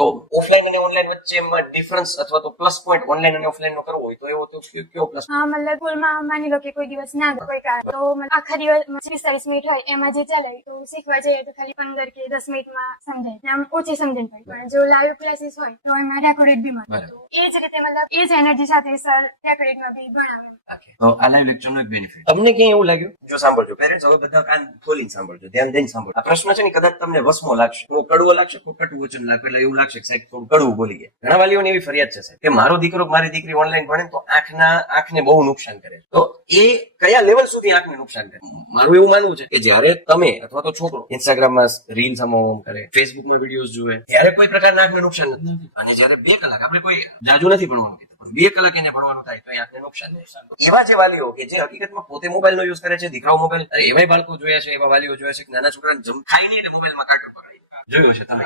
તો ઓફલાઈન અને ઓનલાઈન વચ્ચે ડિફરન્સ અથવા તો પ્લસ પોઈન્ટ ઓનલાઈન અને ઓફલાઈન નો કરવો હોય તો એવો તો કેવો પ્લસ? હા, મતલબ સ્કૂલમાં માની લો કે કોઈ દિવસ ના ગયો કોઈ કારણ તો મતલબ આખા દિવસ 45 મિનિટ હોય એમાં જે ચાલે તો શીખવા જઈએ તો ખાલી 15 કે 10 મિનિટમાં સમજાય ને આમ ઓછી સમજણ પડે. પણ જો લાઈવ ક્લાસીસ હોય તો એમાં રેકોર્ડેડ બી મળે. તો એ જ રીતે મતલબ એ જ એનર્જી સાથે સર રેકોર્ડેડમાં બી ભણાવે. તો આ લાઈવ લેક્ચર નો એક બેનિફિટ. તમને ક્યાં એવું લાગ્યું? જો સાંભળજો પેરેન્ટ્સ, હવે બધા કાન ખોલીને સાંભળજો, ધ્યાન દઈને સાંભળજો. આ પ્રશ્ન છે ને કદાચ તમને વસમો લાગશે, થોડો કડવો લાગશે, કટુ વચન લાગે એટલે એવું લાગશે કે સાહેબ થોડું કડવું બોલી ગયા. ઘણા વાલીઓની એવી ફરિયાદ છે સાહેબ કે મારો દીકરો મારી દીકરી ઓનલાઈન ભણે તો આંખને બહુ નુકસાન કરે. તો એ કયા લેવલ સુધી આંખને નુકસાન કરે? મારું એવું માનવું છે કે જ્યારે તમે અથવા તો છોકરો ઇન્સ્ટાગ્રામમાં રીલ્સ કરે, ફેસબુકમાં વિડીયોઝ જોવે, ત્યારે કોઈ પ્રકારના આંખને નુકસાન નથી. અને જ્યારે 2 કલાક, આપણે કોઈ જાજુ નથી ભણવાનું કીધું, 2 કલાક એને ભણવાનું થાય તો એ આંખને નુકસાન થાય. એવા જે વાલીઓ કે જે હકીકતમાં પોતે મોબાઈલ નો યુઝ કરે છે, દીકરાઓ મોબાઈલ, એવા બાળકો જોયા છે, એવા વાલીઓ જોયા છે કે નાના છોકરાને ખાઈ નહીં એટલે મોબાઈલમાં કાંટો પકડી જોયું છે તમે.